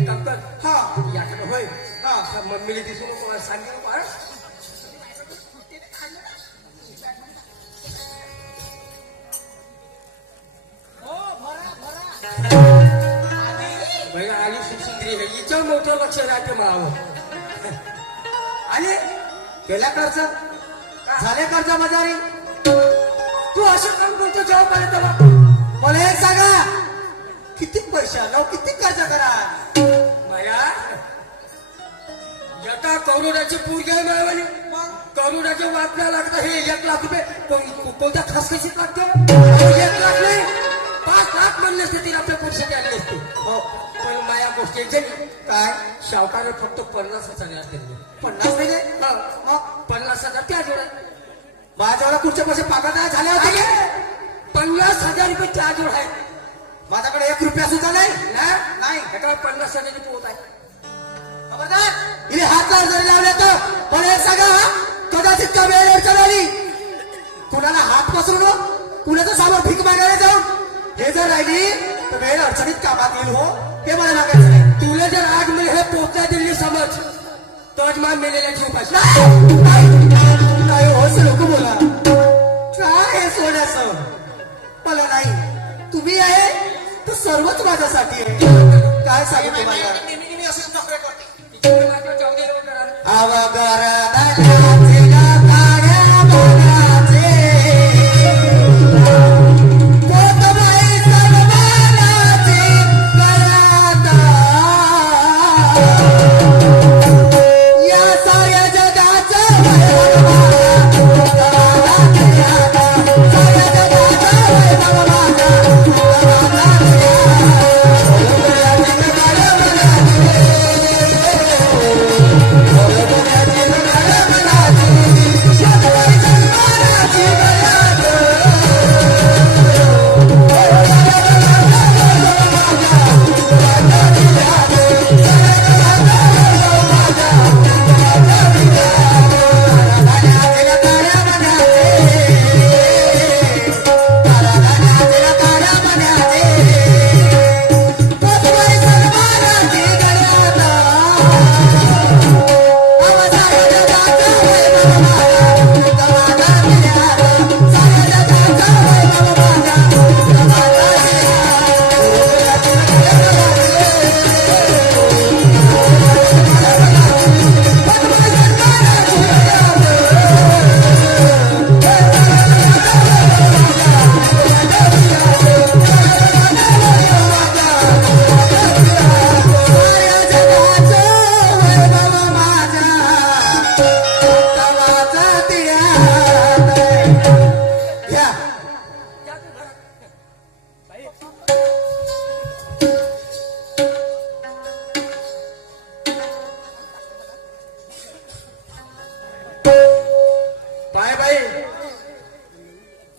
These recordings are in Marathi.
एक काम कर हा याकडे होय हा मम्मीला दिसू नको सांगेल बाळ बहिण आली सुंदरी आहे हिचं मोठं लक्ष राहते मावं आणि केला कर्ज झाले कर्ज बाजारी तू असं काम बोलतो जेव्हापर्यंत मला हे सांगा किती पैसे आलो किती कर्ज करा माया एका करोडाची पूर्गी आहे मिळाली करोडाचे वाटण्या लागतं हे 1 लाख रुपये कोणत्या खासखशीत लागतो 1 लाख नाही 5 लाख म्हणले असते तिला आपल्या पैसे आले असते हो पण माया गोष्टी काय शावकाने फक्त 50,000 दिले 50 महिने मग 50,000 त्या जोडा माझ्यावर पुढच्या पैसे पाकता झाले होते 50,000 रुपये त्या जोड आहे माझ्याकडे 1 रुपया सुद्धा नाही नाही एका 50,000 पोहोच आहे खबरदार इथे हात जरी लावले तर पण हे सगळं कदाचित का वेळ अडचण आली कुणाला हात पसरून कुणाचं सामान भीक मागायला जाऊन हे जर राहिली तर वेळ अडचणीत कामात येईल हो हे मला मागायचं नाही तुला जर आज मला हे पोचल्या दिली समज तोच मान मेलेल्या जीव पाहिजे नाही हो असं लोक बोला काय हे सोन्याचं मला नाही तुम्ही आहे तर सर्वच माझ्यासाठी आहे काय सांगू तुम्हाला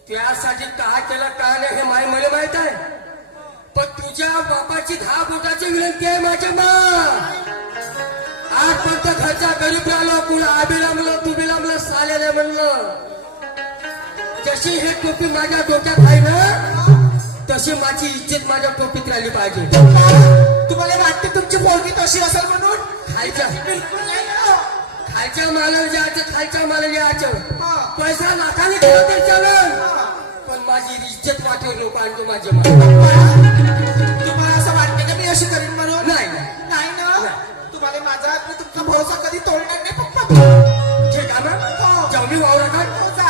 त्यासाठी काय केलं काय नाही हे मला माहित आहे पण तुझ्या बापाची 10 बोटाची विनंती आहे माझ्या आजपर्यंत घरच्या गरीब राहिलो कुणा आबी लांबलं तुम्ही लांबलं सालेलं म्हणलं जशी हे टोपी माझ्या डोक्यात आहे ना तशी माझी इज्जत माझ्या टोपीत राहिली पाहिजे तुम्हाला वाटते तुमची पोरगी तशी असेल म्हणून खायच्या बिलकुल नाही ना खायच्या मालाला जायचं खायच्या मालाला जायचं पैसा नाकाने केला तरी चालेल पण माझी इज्जत वाटेल लोक आणतो माझे तुम्हाला असं वाटतं का मी अशी करीन म्हणून नाही नाही ना तुम्हाला माझा तुमचा भरोसा कधी तोडणार नाही पप्पा ठीक आहे ना जाऊ मी वावरात जा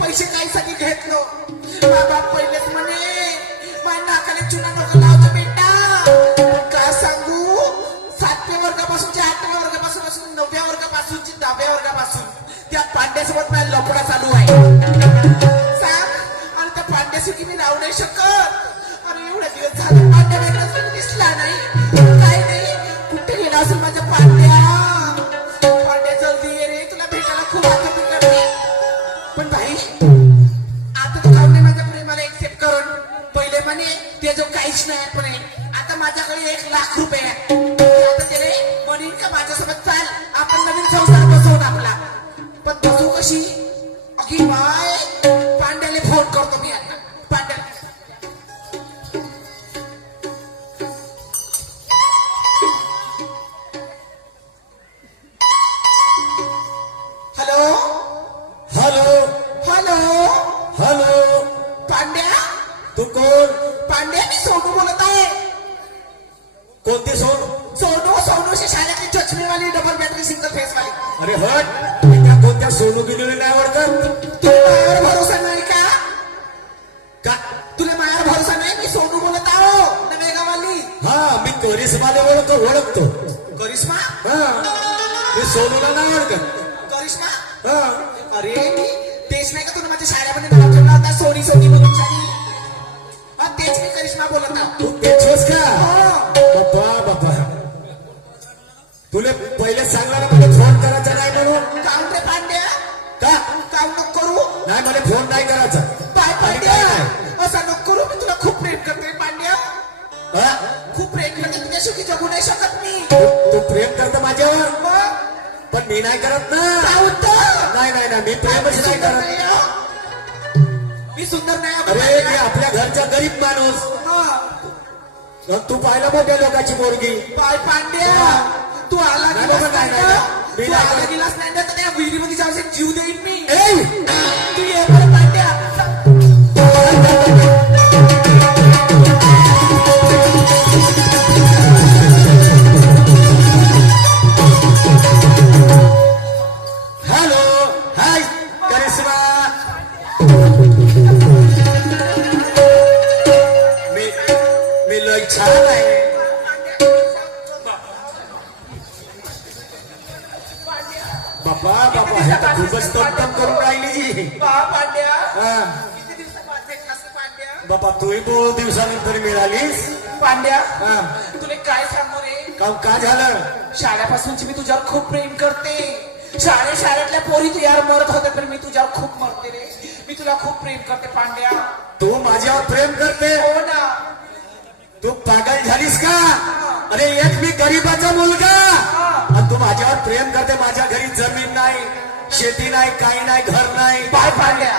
पैसे काहीसाठी घेतलो बाबा पहिलेच म्हणे माझ्या नाकाला चुना नको लावतो बेटा काय सांगू 7व्या वर्गापासून 8व्या वर्गापासून पांड्यासोबत माझा लफडा चालू आहे सांग आणि त्या पांड्यासाठी मी राहू नाही शकत अरे एवढ्या दिवस झाले पांड्या वेगळा दिसला नाही काय नाही कुठे गेला असेल माझ्या पांड्या पांड्या जल्दी ये रे तुला भेटायला खूप आठवण करते पण भाई आता तू काऊन नाही माझ्या प्रेमाला एक्सेप्ट करून पहिले म्हणे ते जो काहीच नाही पण आता माझ्याकडे 1,00,000 रुपये आहे आता त्याने म्हणेन का माझ्यासोबत चाल आपण नवीन संसार बसवून आपला पण बसू कशी अगी बाय पांड्याला फोन करतो मी आता Pandya hello hello hello hello Pandya तू कोण पांड्या मी सोनू बोलत आहे कोणती सोड सोनूशी शाळेतली चष्मेवाली डबल बॅटरी सिंगल फेस वाली अरे हट मी त्या कोणत्या सोनू गेलेली नाही आवडत तुला माझ्यावर भरोसा नाही का का तुला माझ्यावर भरोसा नाही मी सोनू बोलत आहो नवेगावाली हा मी करिश्माला ओळखतो करिश्मा हा मी सोनूला नाही ओळखत करिश्मा हा अरे मी तेच नाही का तुला माझ्या शाळेमध्ये नाव ठेवला होता सोनी म्हणून हा तेच मी करिश्मा बोलत आहो तू तेच का हो. बाप्पा तुला पहिले सांगला ना मला फोन करायचा नाही म्हणून काऊन रे पांड्या का काऊन नको करू नाही मला फोन नाही करायचा काय आणि पांड्या काय नाही. असं नको करू मी तुला खूप प्रेम करते पांड्या हा? खूप प्रेम करते तुझ्याशी जगू नाही शकत मी तू प्रेम करतो माझ्यावर मग पण मी नाही करत ना काय होतं नाही मी प्रेमच नाही सुंदर करत नाही हो? मी सुंदर नाही हो अरे मी पांड्या? आपल्या घरचा गरीब माणूस हा. मग तू पाहिलं मोठ्या लोकांची पोरगी बाय पांड्या तू आला नाही गेलास बाबा, नाही नाही, का? नाही. मी तू नाही आला करत. गेलास नाही ना तर त्या विहिरीमध्ये जाऊन जीव देईन मी ए तू ये बरं पांड्या हॅलो हाय करिश्मा मी लय छान आहे बापा हे तर खूपच तम करून राहिली जी बा पांड्या हा किती दिवसापासून भेटलास रे पांड्या बापा तूही बहुत दिवसानंतर मिळालीस पांड्या हा तुला काय सांगू रे का झालं शाळेपासूनची मी तुझ्यावर खूप प्रेम करते शाळेतल्या पोरी तू यार मरत होते पण मी तुझ्यावर खूप मरते रे मी तुला खूप प्रेम करते पांड्या तू माझ्यावर प्रेम करते हो ना तू पागल झालीस का अरे एक मी गरीबाचा मुलगा आणि तू माझ्यावर प्रेम करते माझ्या घरी जमीन नाही शेती नाही काही नाही घर नाही बाय पांड्या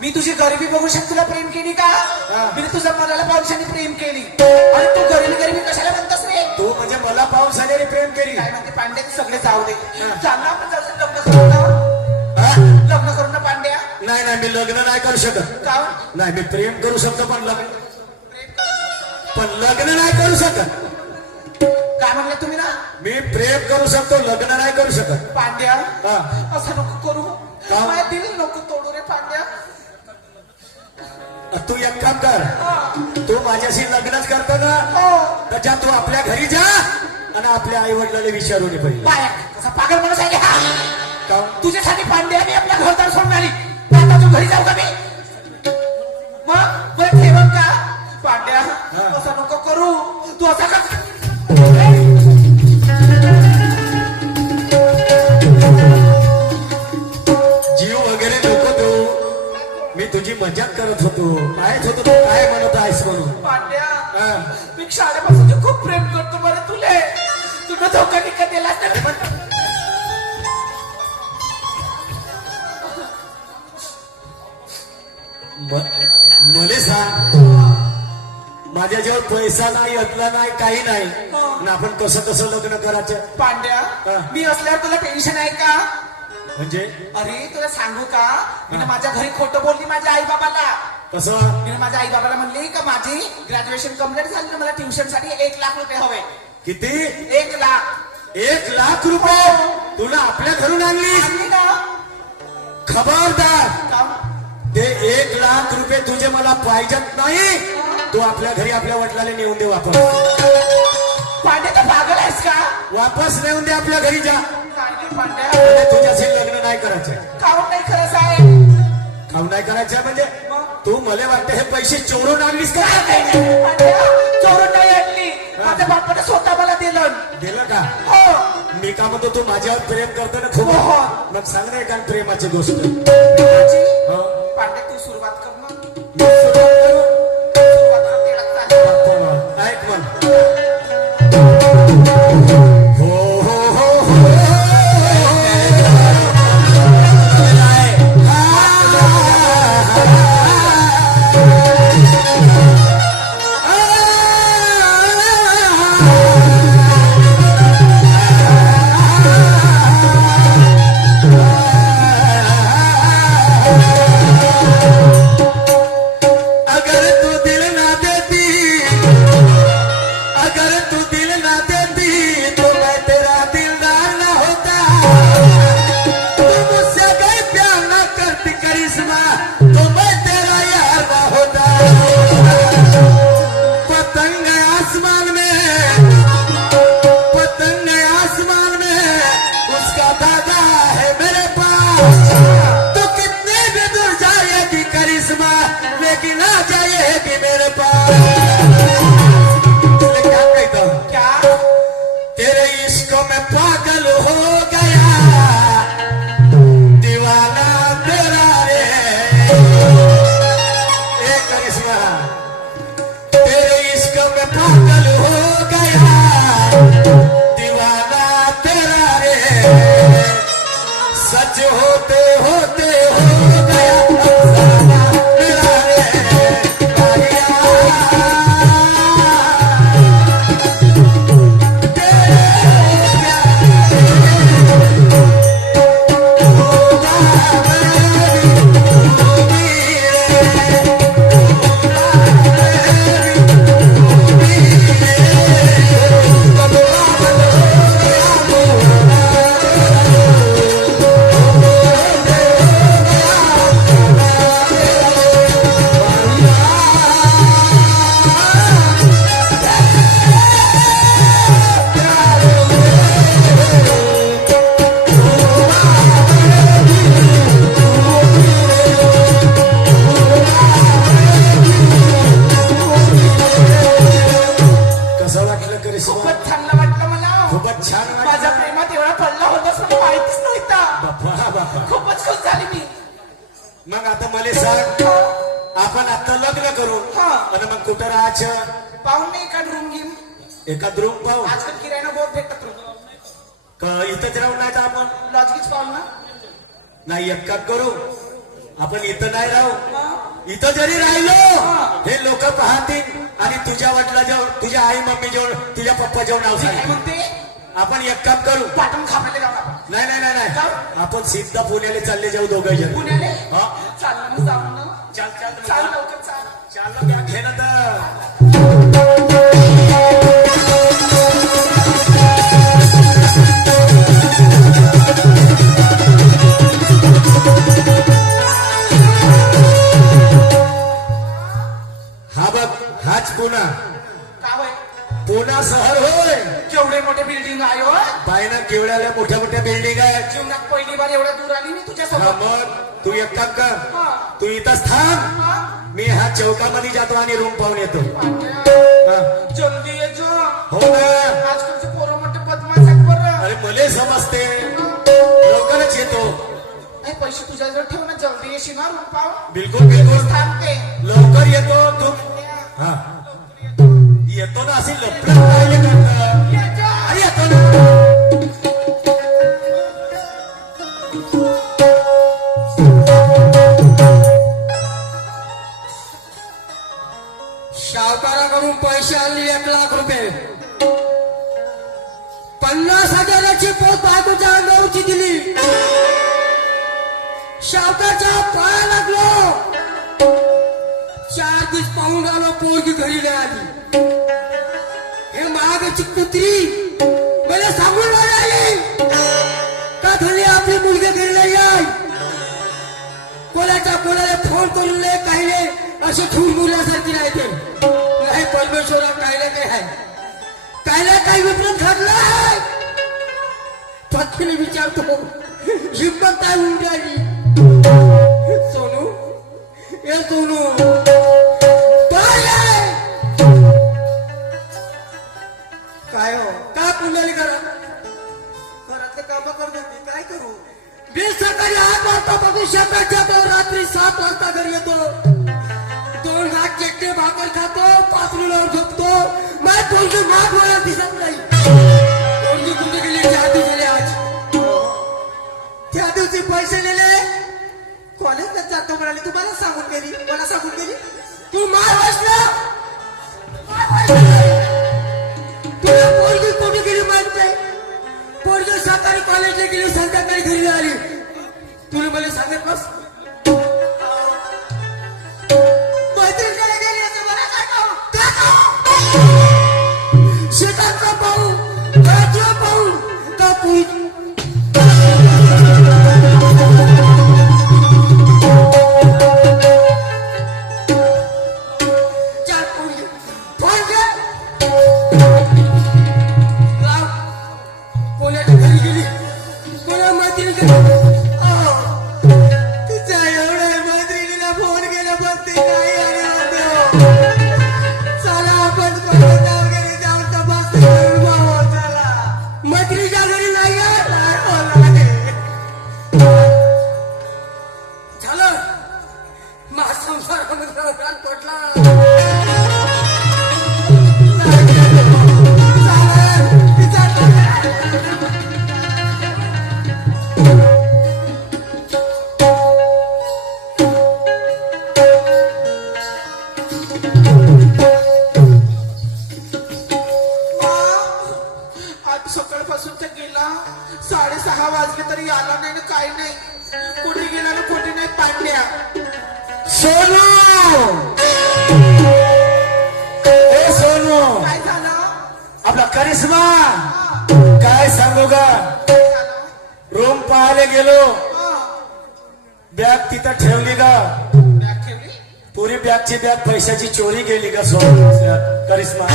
मी तुझी गरिबी बघू शकतो तुला प्रेम केली का हा. मी तुझ्या मनाला पावसाने प्रेम केली आणि तू गरिबी कशाला म्हणतोस रे तू म्हणजे मला पाऊस आल्याने प्रेम केली काय म्हणते पांड्या ते सगळे जाऊ दे चांगला आपण जाऊ दे, लग्न करू ना हा? लग्न करू ना पांड्या नाही मी लग्न नाही करू शकत का नाही मी प्रेम करू शकतो पण लग्न नाही करू शकत काय म्हणले तुम्ही ना मी प्रेम करू शकतो लग्न नाही करू शकत पांड्या हा. असं नको करू का? माझ्या दिल नको तोडू रे पांड्या तू एक काम कर तू माझ्याशी लग्नच करतो ना हो तर जा तू आपल्या घरी जा आणि आपल्या आई वडिलांना विचारून ये पहिले बाय असा पागल माणूस आहे हा का तुझ्यासाठी पांड्या मी आपल्या घरदार सोडून आली आता तू घरी जाऊ का मी मग बरं ठेवून का पांड्या असं नको करू तू असा का जीव वगैरे नको देऊ मी तुझी मजाक करत होतो माहित होतो तू काय म्हणत आहेस म्हणून पांड्या हा. मी शाळेपासून खूप प्रेम करतो बरं तुले तुला धोका टिका दिलास नाही पण मले सांग माझ्याजवळ पैसा नाही अदला नाही काही नाही आणि आपण कसं लग्न करायचं पांड्या हा. मी असल्यावर तुला टेन्शन आहे का म्हणजे अरे तुला सांगू का मी माझ्या घरी खोटं बोलली माझ्या आई बाबाला कसं मी माझ्या आई बाबाला म्हणली का माझी ग्रॅज्युएशन कम्प्लीट झाली ना मला ट्युशन साठी 1,00,000 रुपये हवे किती 1,00,000 1,00,000 रुपये तुला आपल्या घरून आणली आणली ना खबरदार का ते 1,00,000 रुपये तुझे मला पाहिजेत नाही तू आपल्या घरी आपल्या वडिलांना नेऊन दे वापस पांड्या तर पागल आहेस का वापस नेऊन दे आपल्या घरी जा काय नाही पांड्या म्हणजे तुझ्याशी लग्न नाही करायचंय. काहून नाही खरं साहेब खाऊ नाही करायचंय म्हणजे मग? तू मला वाटतं हे पैसे चोरून आणलीस का? पांड्या चोरून नाही आणली माझ्या बापाने स्वतः मला दिलं दिलं का? हो मी का म्हणतो तू माझ्यावर प्रेम करतो ना खूप. हो. मग सांग ना एका प्रेमाची गोष्ट. माझी हो. पांड्या तू सुरुवात कर मग मी सुरुवात करू? सुरुवात कर तेवढा चालेल. ऐक म्हण. हो हो हो हो. अगर तू दिल ना देती, अगर तू दिल ना देती तो मैं तेरा दिलदार ना होता. तू मुझसे अगर प्यार ना करती करिश्मा तो मैं तेरा यार ना होता. पतंग है आसमान में, पतंग है आसमान में, उसका दादा है मेरे पास. तो कितने भी दूर जाएगी करिश्मा लेकिन आ जाएगी मेरे पास. इसलिए क्या कहता हूँ, क्या तेरे इश्क में पागल हो गया दीवाना तेरा रे. ए करिश्मा, तेरे इश्क में पागल हो गया दीवाना तेरा रे. सच होते होते हो गया अफसाना तेरा रे. बारिया कसं वाटलं करिश्मा? खूपच चांगलं वाटलं मला खूपच छान माझ्या वाटलं. प्रेमात एवढा पडला होतास मला माहितीच नव्हता बाप्पा बाप्पा. खूपच खुश झाली मी मग आता मला सांग, आपण आता लग्न करू हा. आणि मग कुठं राहायचं? पाहून नाही का रूम घेऊन एका रूम पाहू आजकाल किराणा बहुत भेटत का इथंच राहू नाही तर आपण लॉजगीच पाहून ना नाही एक काम करू, आपण इथं नाही राहू. हा. इथं जरी राहिलो हा. हे लोक पाहतील आणि तुझ्या वडिलाजवळ, तुझ्या आई मम्मी जवळ, तुझ्या पप्पा जवळ नाव मी काय सांगतील. म्हणते आपण एक काम करू, पाठवून खापायला जाऊ आपण नाही नाही नाही नाही, का? आपण सिद्धा पुण्याला चालले जाऊ दोघं जण. पुण्याले हा. चाललं मग जाऊ ना चाल चाल चाल चाल लवकर चाल चाल ना घे ना तर. हा बघ, हाच पुणा, का होय पुणा शहर होय. केवढे मोठे बिल्डिंग आहे हो बायना केवढ्या मोठ्या मोठ्या बिल्डिंग आहेत. जीवनात पहिली बार एवढ्या दूर आली मी तुझ्या हा, सोबत मग तू एक काम कर, हा. तू इथंच थांब, हा. मी ह्या चौकामध्ये जातो आणि रूम पाहून येतो. पांड्या, हा. जल्दी ये जो हो ना. आजकालचे पोरं मोठे बदमाश आहेत बरं अरे मले समजते, लवकरच येतो. नाही पैसे तुझ्याजवळ ठेव ना जल्दी येशील ना रूम पाहून बिलकुल बिलकुल थांबते लवकर येतो तू. हा येतो ना, अशी लपडत राहिले करतं. ये जो. अरे येतो ना. सावकाराकडून पैसे आणले 1,00,000 रुपये, 50,000ची पोत बायकोच्या अंगावरची दिली. सावकारच्या पाया लागलो. 4 दिवस पाहून आलो, पोरगी घरी नाही आली. हे मागाची कुत्री मला सांगून नाही आली का धनी आपली मुलगी घरी नाही आहे. कोणाला फोन करून नाही, काही नाही, असे ठूर मुलासारखी राहते. नाही परमेश्वरा काही ना काही आहे, काही ना काही विपरीत घडलाय. पत्नी विचारतो हिंमत काय होऊन राहिली सोनू ए सोनू काय हो का कुंडली करा घरातले काम करत काय करू मी सकाळी 8 वाजता बघू शेतात जातो रात्री 7 वाजता घरी येतो 2 घाट चटणी भाकर खातो पातळीवर झोपतो माझ्या पोरगी माग मला दिसत नाही पोरगी कुठे गेली 4 दिवस झाले आज त्या दिवशी पैसे नेले कॉलेजला जातो म्हणाले तुम्हाला सांगून गेली मला सांगून गेली तू मार वाचला तुला पोरगी कुठे गेली माहित नाही पोरगी सकाळी कॉलेजला गेली संध्याकाळी घरी आली तुला मला सांगितलंस मैत्रिणीकडे गेली असं मला काय शेतातला पाहू घरातला पाहू का पूज चार पोरगी फोन कर लाव कोणाच्या घरी गेली कोणा मैत्रिणीकडे तिच्या एवढ्या मैत्रिणीला फोन केला पण ती नाही आली होती हो. चला आपण कोणत्या वगैरे जाऊन तपास करून पाहू चला मैत्रिणीच्या घरी नाही आहे काय बोलणार आहे? झालं माझा संसार पटला चालेल, तिचा आज सकाळपासून तर गेला 6:30 वाजले तरी आला नाही ना काही नाही कुठे गेला ना कुठे नाही पांड्या सोनू ए सोनू काय झालं आपला करिश्मा काय सांगू गा काय झालं रूम पाहायला गेलो हा, बॅग तिथं ठेवली गा बॅग ठेवली पुरी बॅगची बॅग पैशाची चोरी गेली का सोनू करिश्मा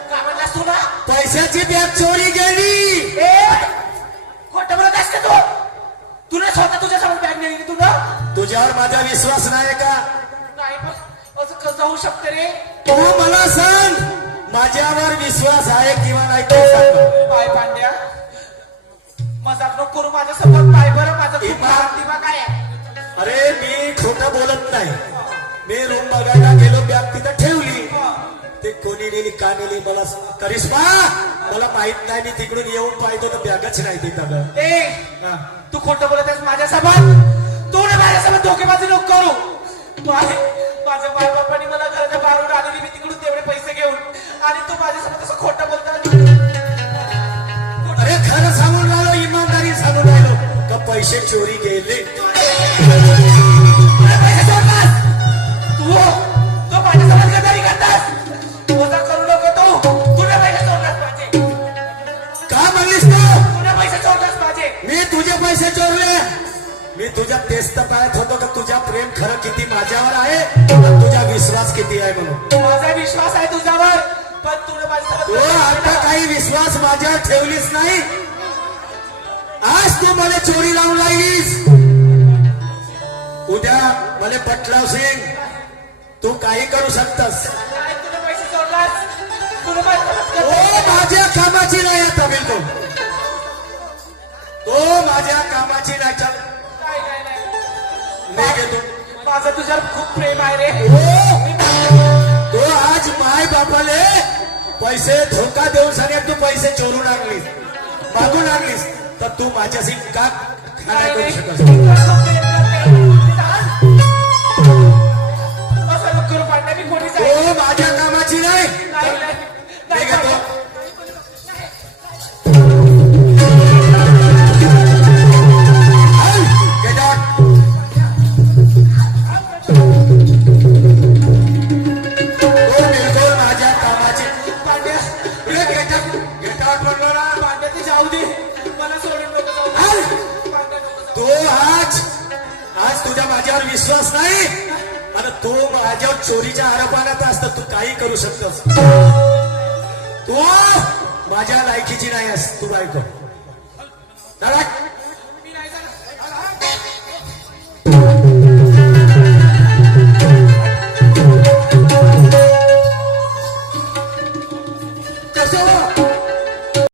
काय म्हणलास तुला पैशाची बॅग चोरी गेली खोटं बोलत असते तू तुला स्वतः तुझ्या समोर बॅग नेली तुला तुझ्यावर माझा विश्वास नाही का नाही पण असं कसं होऊ शकते रे तू मला सांग माझ्यावर विश्वास आहे किंवा नाही ते सांग पाय पांड्या मजाक नको करू माझ्या समोर पाय बरं माझं खूप इमा. लहान दिमाग आहे अरे मी खोटं बोलत नाही मी रूम बघायला गेलो बॅग तिथं ठेवली ते कोणी नेली का नेली मला करिश्मा मला माहित नाही मी तिकडून येऊन पाहतो तर बॅगच नाही तिथं ग. ए हा. तू खोटं बोलत आहेस माझ्यासमोर तू ना माझ्यासमोर धोकेबाजी नको करू माझ्या माय बापांनी मला घराच्या बाहेरून आणलेली मी तिकडून तेवढे पैसे घेऊन आणि तू माझ्यासमोर तसं खोटं बोलता अरे खरं सांगून राहिलो इमानदारी सांगून राहिलो का पैसे चोरी गेले पैसे सोडलास तू माझ्यासमोर गदारी करतास मजा करू नको तुला पैसे सोडलास माझे का म्हणलीस तू तुला पैसे सोडलास माझे मी तुझे पैसे चोरले मी तुझ्या तेच तर पाहत होतो का तुझा प्रेम खरं किती माझ्यावर आहे आणि तुझा विश्वास किती आहे म्हणून माझा विश्वास आहे तुझ्यावर पण तुला तू माझ्यासमोर आता काही विश्वास माझ्यावर ठेवलीस नाही आज तू मला चोरी लावून राहिलीस उद्या मला पटलावशील तू काही करू शकतस नाही तुला पैसे सोडलास तुला माझ्यासमोर तो माझ्या कामाची नाही आता बिलकुल तो माझ्या कामाची नाही चल नाही नाही नाही नाही घेतो माझं तुझ्यावर खूप प्रेम आहे रे तो आज माय बापाले पैसे धोका देऊन सांगेल तू पैसे चोरून आणलीस मागून आणलीस तर तू माझ्याशी का नाही करू शकत असं नको करू पांड्या मी कोणी तो माझ्या कामाची नाही नाही घेतो Get out. तो बिलकुल माझ्या कामाची पांड्या गेट आउट म्हणलो ना पांड्या ते जाऊ दे मला सोडून नको जाऊ दे. हाय. पांड्या नको जाऊ तो आज तुझ्या माझ्यावर विश्वास नाही आणि तू माझ्यावर चोरीच्या आरोपात असता तू काही करू शकतोस तू माझ्या लायकीची नाही आहेस तू बायको. चला.